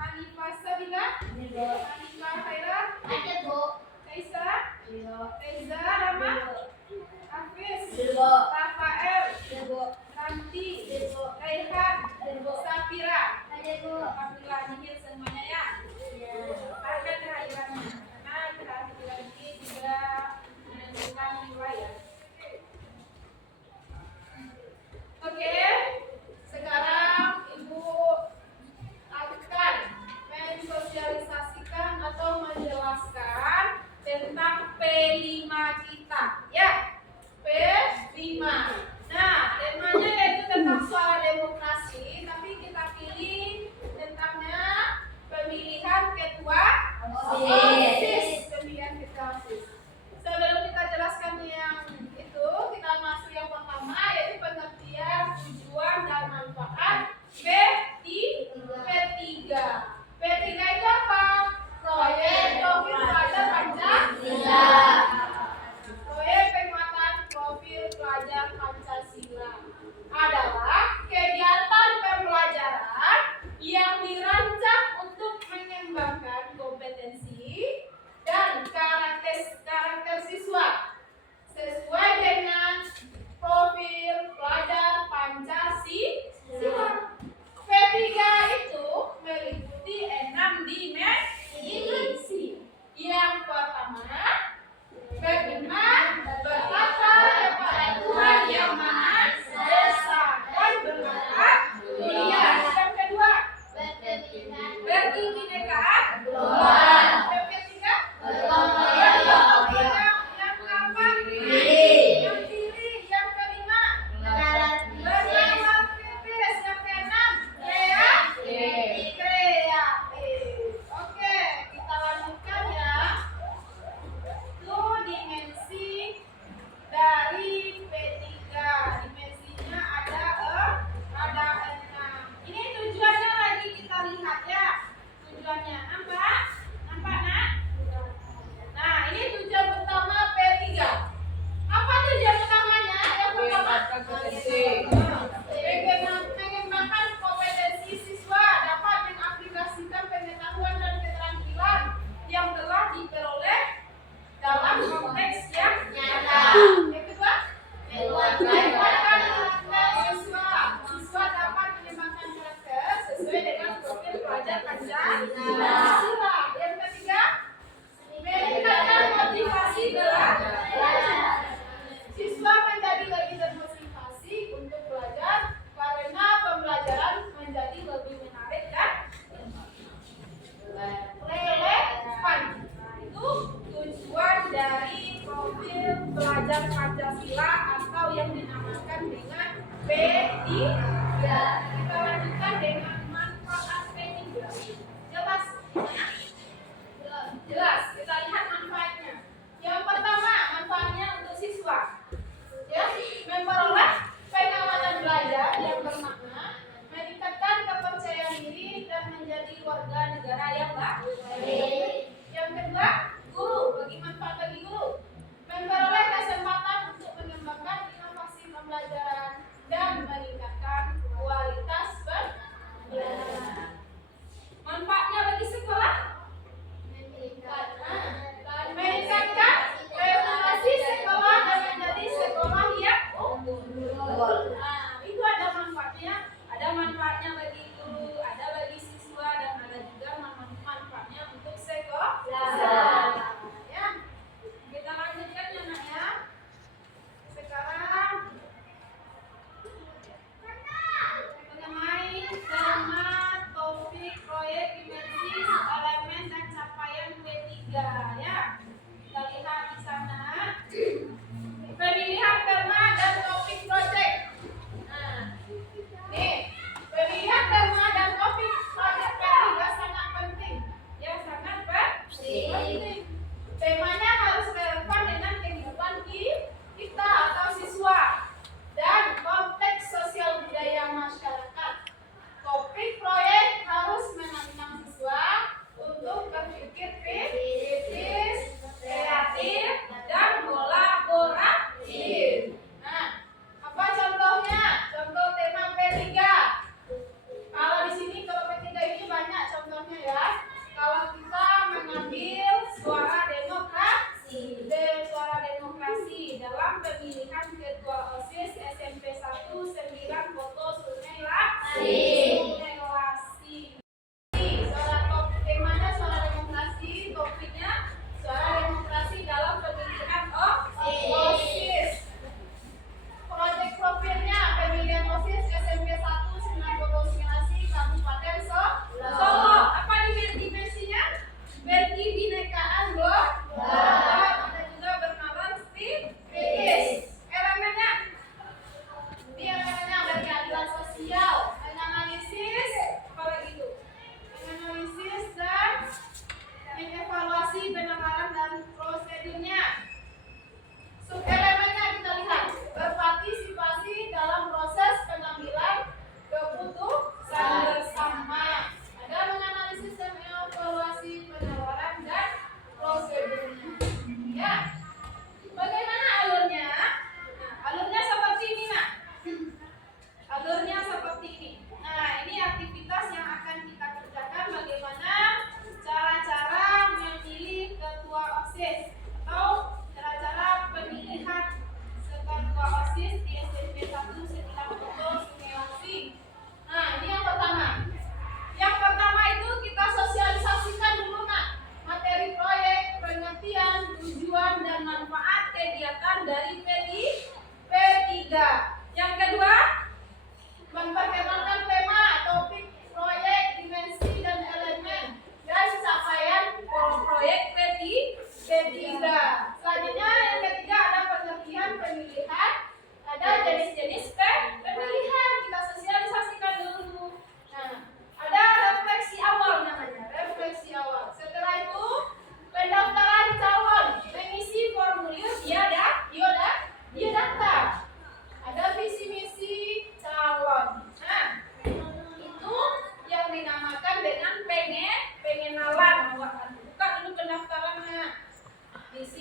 Hanifah Sabila. Hanifah Khaira. Kaisa. Reza Rama. Hafiz. Rafael. Ranti. Raihan. Safira. Alhamdulillah nihil semuanya ya. Akan kehadirannya karena kehadiran ini juga menentukan nilai ya. Oke, sekarang Ibu akan mensosialisasikan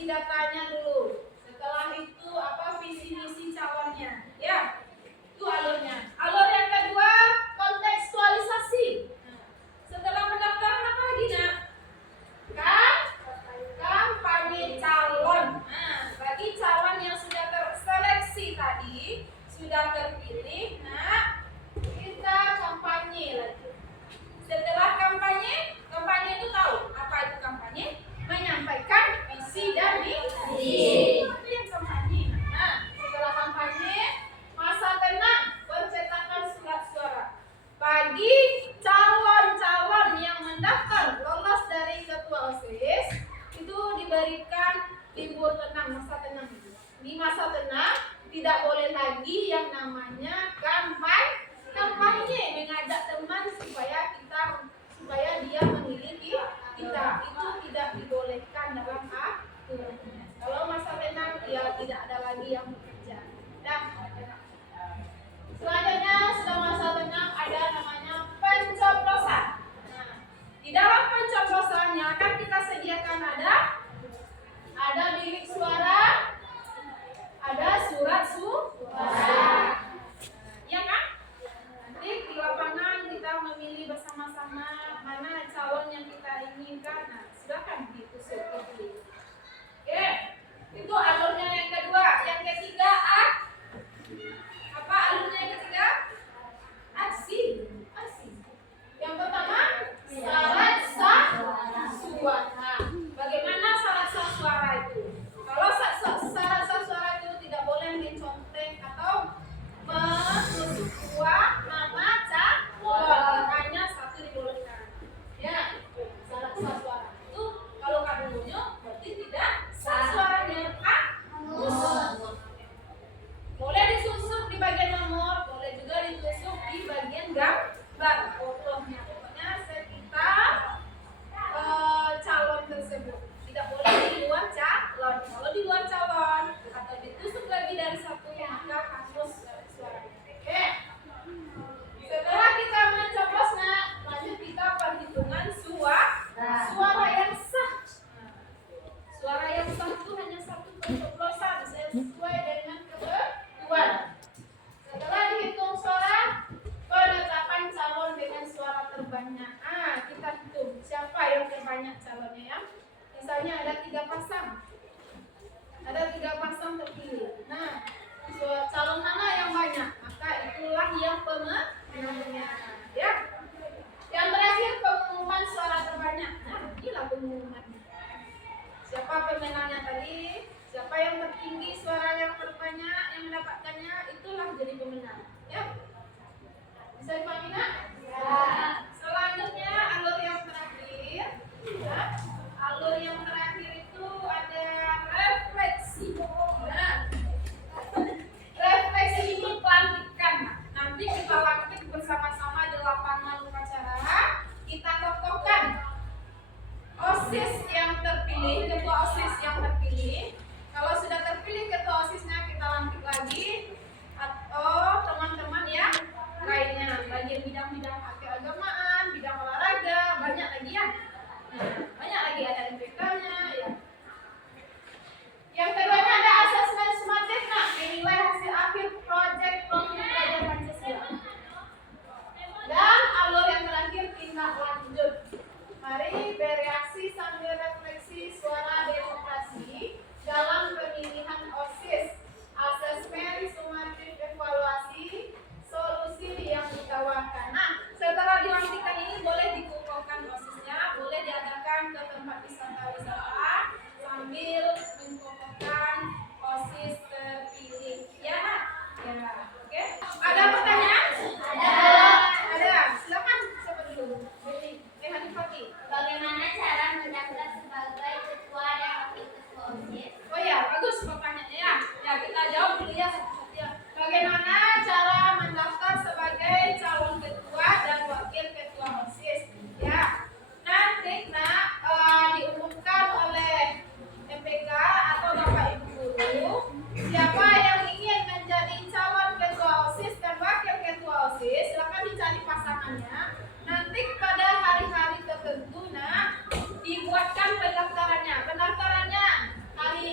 datanya dulu. Setelah itu apa visi misi calonnya, ya. Itu alurnya. Alur yang kedua kontekstualisasi. Setelah pendaftaran apa lagi nak? Kampanye calon. Nah, bagi calon yang sudah terseleksi tadi, sudah terpilih, nah kita kampanye lagi. Setelah kampanye itu tahu apa itu kampanye? Menyampaikan visi dan misi. Itu yang kampanye. Nah, setelah kampanye, masa tenang, pencetakan surat suara. Bagi calon-calon yang mendaftar lolos dari ketua OSIS, itu diberikan libur tenang, masa tenang. Di masa tenang tidak boleh lagi yang namanya kampanye mengajak teman supaya dia memilih kita. Itu tidak dibolehkan dalam aturannya. Kalau masa tenang dia tidak ada lagi yang bekerja. Dan selanjutnya setelah masa tenang ada namanya pencoblosan. Nah, di dalam pencoblosannya akan kita sediakan ada bilik suara, ada surat suara. Ya kan? Nanti di lapangan kita memilih bersama-sama mana calon yang kita inginkan. Nah, silakan ditusuk pilih. Oke, itu alurnya yang kedua. Yang ketiga apa alurnya yang ketiga? Aksi. Yang pertama syarat sah suara. Bagaimana syarat sah suara itu? Kalau syarat sah suara itu tidak boleh mencontek atau menusuk dua nama calon, hanya satu dibolehkan. Ya, syarat sah suara itu kalau kamunya berarti tidak sah suaranya. Boleh disusuk di bagian nomor, boleh juga ditusuk di bagian gambar fotonya. Pokoknya sekitar calon tersebut. Tidak boleh di luar calon. Kalau di luar calon atau ditusuk lebih dari satu, maka harus suaranya. Oke. Setelah kita mencoblos, lanjut kita perhitungan suara yang sah. Suara yang sah itu hanya satu pencoblosan sesuai dengan ketentuan. Setelah dihitung suara, penetapan calon dengan suara terbanyak. Kita hitung siapa yang terbanyak calonnya ya. Misalnya ada 3 pasang. Ada 3 pasang terpilih. Nah, calon mana yang banyak? Maka itulah yang pemenangnya. Ya. Yang terakhir pengumuman suara terbanyak. Nah, inilah pengumumannya. Siapa pemenangnya tadi? Siapa yang tertinggi suara yang terbanyak yang mendapatkannya, itulah jadi pemenang. Ya. Bisa dipahami nak? Ya. Selanjutnya alur yang terakhir. Ya. Alur yang terakhir itu ada refleksi. Nah, refleksi ini pelantikan. Nanti kita lantik bersama-sama di lapangan upacara. Kita tokohkan OSIS yang terpilih, ketua OSIS yang terpilih. Kalau sudah terpilih ketua OSISnya, kita lantik lagi atau teman-teman yang lainnya, bagian bidang-bidang keagamaan, bidang olahraga, banyak lagi ya. Banyak lagi ada MPK-nya ya. Yang keduanya ada asesmen sumatif, menilai hasil akhir proyek profil belajar Pancasila. Dan alur yang terakhir tindak lanjut. Mari bereaksi sambil refleksi suara demokrasi dalam pemilihan OSIS. Asesmen sumatif evaluasi solusi yang ditawarkan. Nah, setelah dilantikkan ini boleh dikumpulkan OSISnya, boleh diadakan ke tempat wisata sambil mengumpulkan OSIS terpilih. Ya, oke. Ada pertanyaan? Ada. Silakan. Siapa dulu? Hanifati. Bagaimana cara mendaftar sebagai ketua dan wakil ketua OSIS? Oh ya, bagus pertanyaannya ya. Ya, kita jawab dulu ya. Bagaimana cara mendaftar sebagai calon ketua dan wakil ketua OSIS? Ya, nanti diumumkan oleh MPK atau Bapak Ibu Guru siapa yang ingin menjadi calon ketua OSIS dan wakil ketua OSIS. Silakan dicari pasangannya. Nanti pada hari-hari tertentu dibuatkan pendaftarannya. Pendaftarannya hari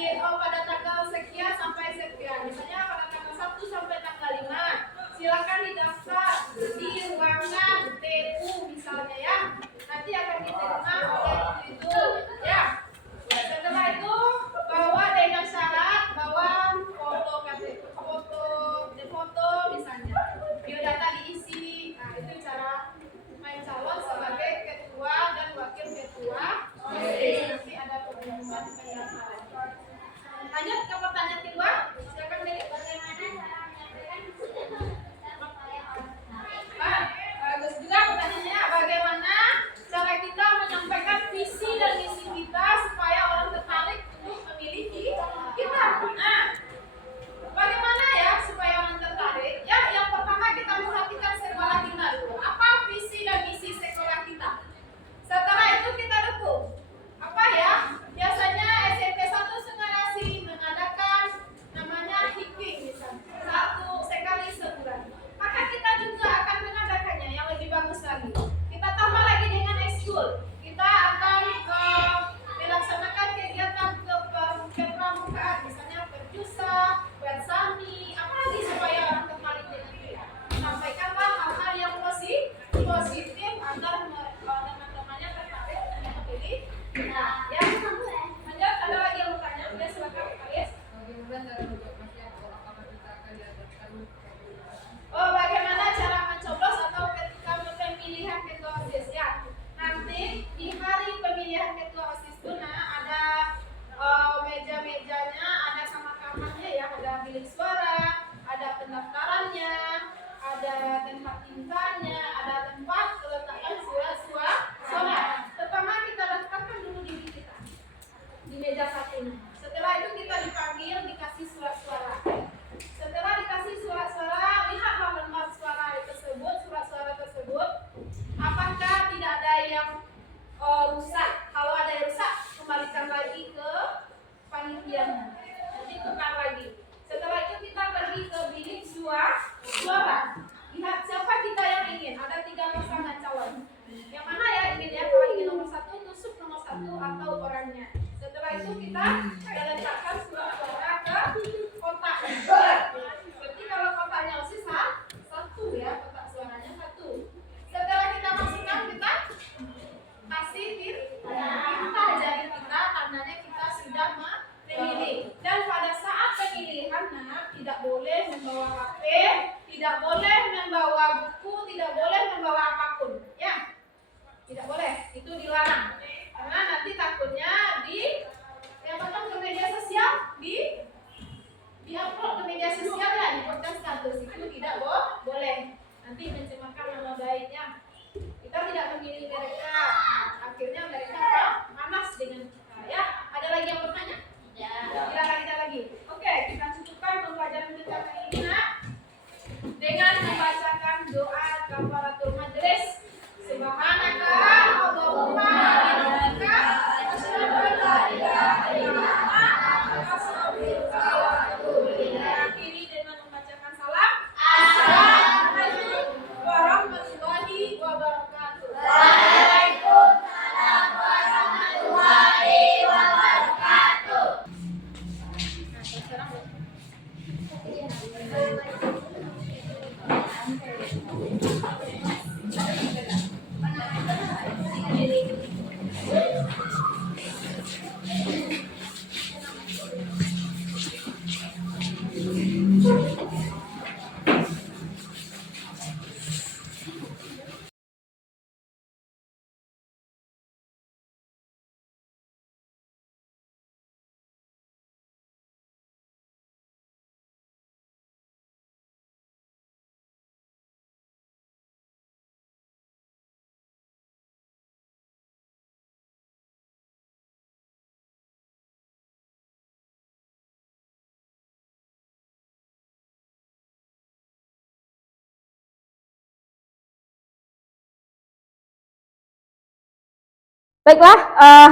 Baiklah,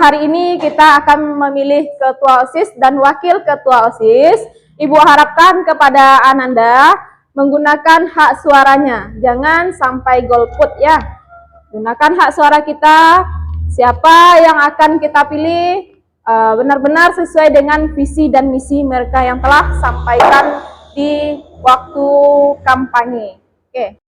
hari ini kita akan memilih ketua OSIS dan wakil ketua OSIS. Ibu harapkan kepada Ananda menggunakan hak suaranya. Jangan sampai golput ya. Gunakan hak suara kita. Siapa yang akan kita pilih benar-benar sesuai dengan visi dan misi mereka yang telah sampaikan di waktu kampanye. Oke.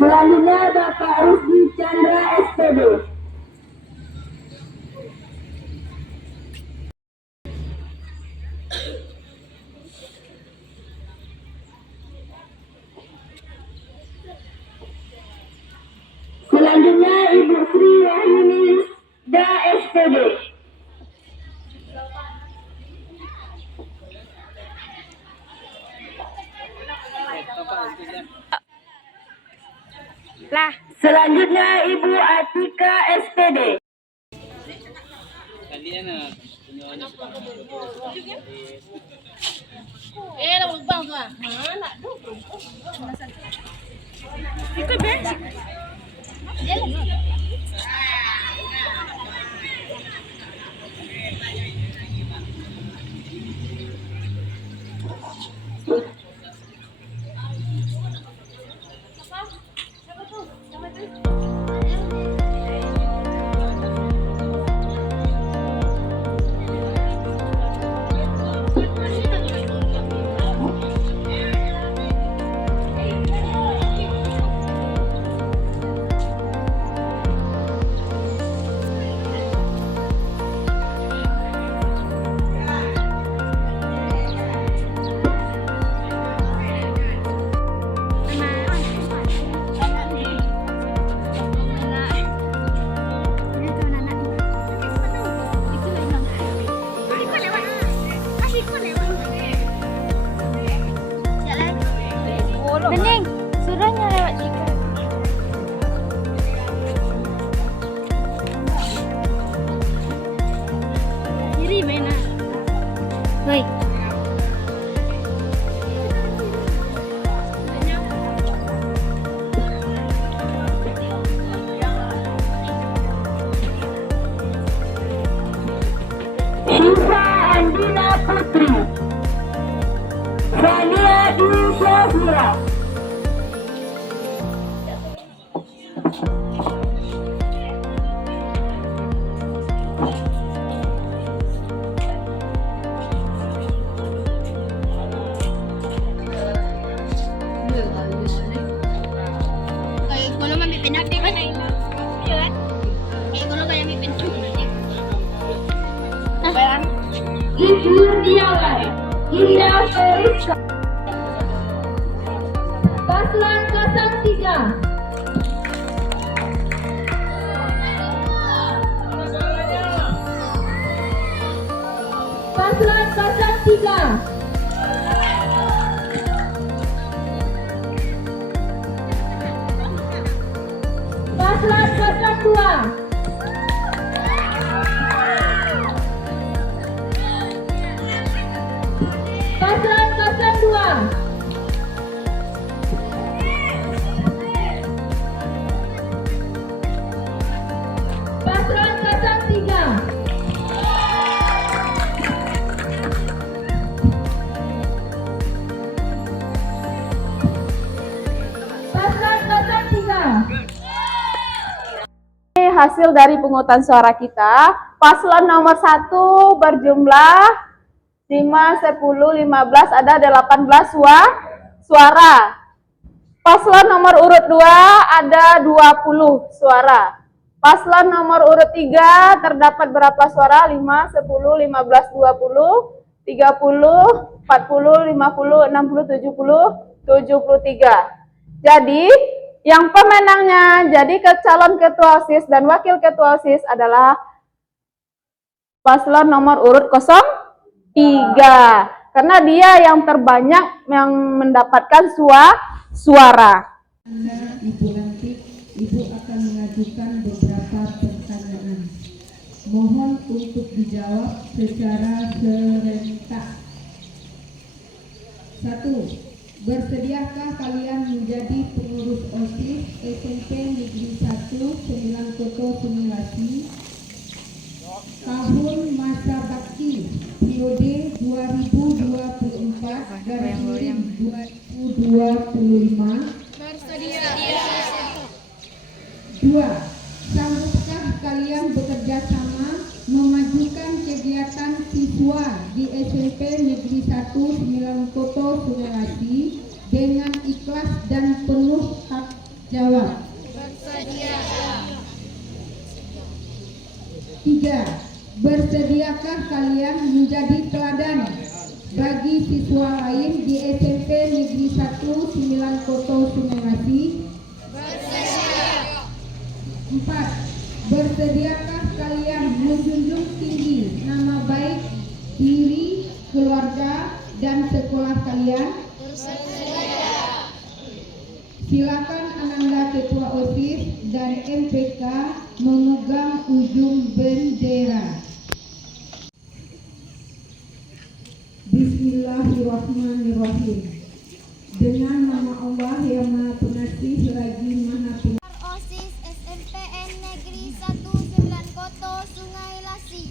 Selanjutnya Bapak Rusdi Chandra SPD. Selanjutnya Ibu Sri Wahyuni Da SPD. Selanjutnya Ibu Atika SPD. Bening, suruhnya lewat situ. Kiri mana? Woi. Syifa Andina Putri. Fania Dwi Syafira. Kayak kalau mami pindah di mana ini? Iya kan? Kayak kalau kayak mami pindah. Ibu Diawan. Indah Feriska. Paslon 03. Paslon 03. Paslon 02. Paslon 02. hasil dari pungutan suara kita. Paslon nomor 1 berjumlah 5, 10, 15, ada 18 suara. Paslon nomor urut 2 ada 20 suara. Paslon nomor urut 3 terdapat berapa suara? 5, 10, 15, 20, 30, 40, 50, 60, 70, 73. Jadi, yang pemenangnya jadi calon ketua OSIS dan wakil ketua OSIS adalah paslon nomor urut 03. Karena dia yang terbanyak yang mendapatkan suara. Ibu Lantik, Ibu akan mengajukan beberapa pertanyaan. Mohon untuk dijawab secara serentak. 1. Bersediakah kalian menjadi pengurus OSIS SMP Negeri 1 9 Koto Simulasi tahun masa bakti periode 2024 dan 2025? 2. Sanggupkah kalian bekerja sama memajukan kegiatan siswa di SMP Negeri 1 9 Koto Sulawesi dengan ikhlas dan penuh hak jawab? 3. Bersediakah kalian menjadi teladan bagi siswa lain di SMP Negeri 1 9 Koto Sulawesi? 4. Bersediakah kalian menjunjung tinggi nama baik diri, keluarga, dan sekolah kalian? Silakan Ananda Ketua OSIS dan MPK memegang ujung bendera. Bismillahirrahmanirrahim. Dengan nama Allah yang Maha Pengasih lagi Maha Penyayang. OSIS SMPN Negeri 1 9 Koto Sungai Lasi.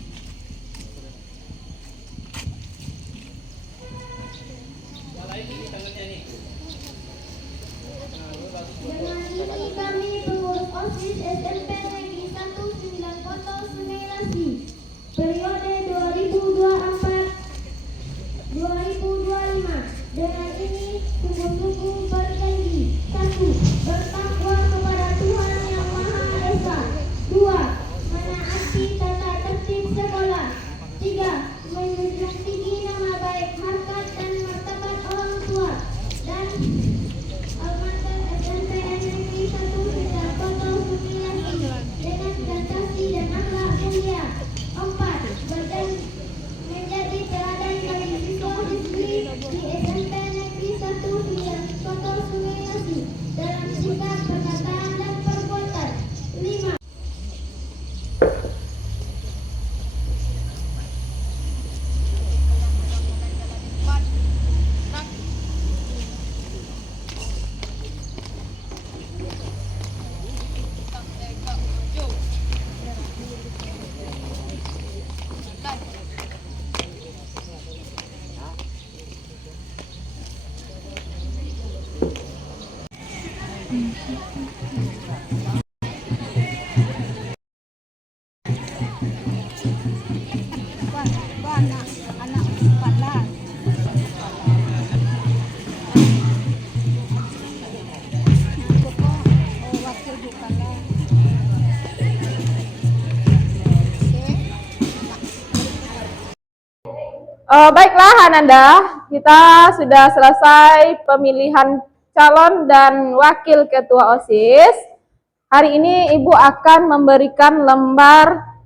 Dengan ini kami pengurus OSIS SMP Negeri 1 9 Koto Sungai Lasi periode 2024-2025. Dengan ini sungguh-sungguh berjanji: 1. Bertakwa kepada Tuhan Yang Maha Esa. 2. Menaati tata tertib sekolah. 3. Menjunjung tinggi nama baik, harkat, dan martabat orang tua dan almarhum SMPN Negeri 1 9 Koto Sungai dengan prestasi dan akhlak mulia. 4. Menjadi teladan bagi siswa-siswi di SMP Negeri 1 9 Koto Sungai Lasi dalam sikap, perkataan, dan perbuatan. 5. Baiklah Ananda, kita sudah selesai pemilihan calon dan wakil ketua OSIS. Hari ini Ibu akan memberikan lembar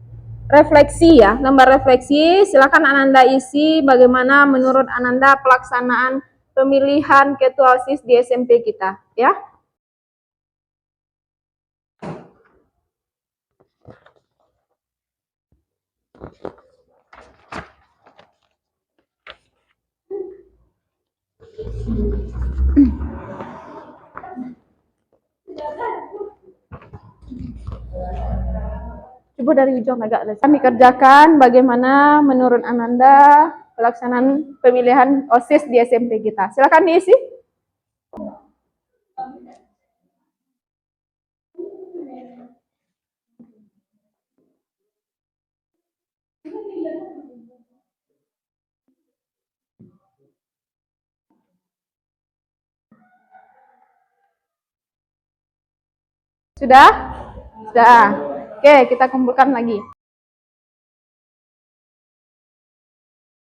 refleksi ya, lembar refleksi. Silakan Ananda isi bagaimana menurut Ananda pelaksanaan pemilihan ketua OSIS di SMP kita ya. Coba dari ujung agak. Kami kerjakan bagaimana menurut Ananda pelaksanaan pemilihan OSIS di SMP kita. Silakan diisi. Sudah? Sudah. Oke, kita kumpulkan lagi.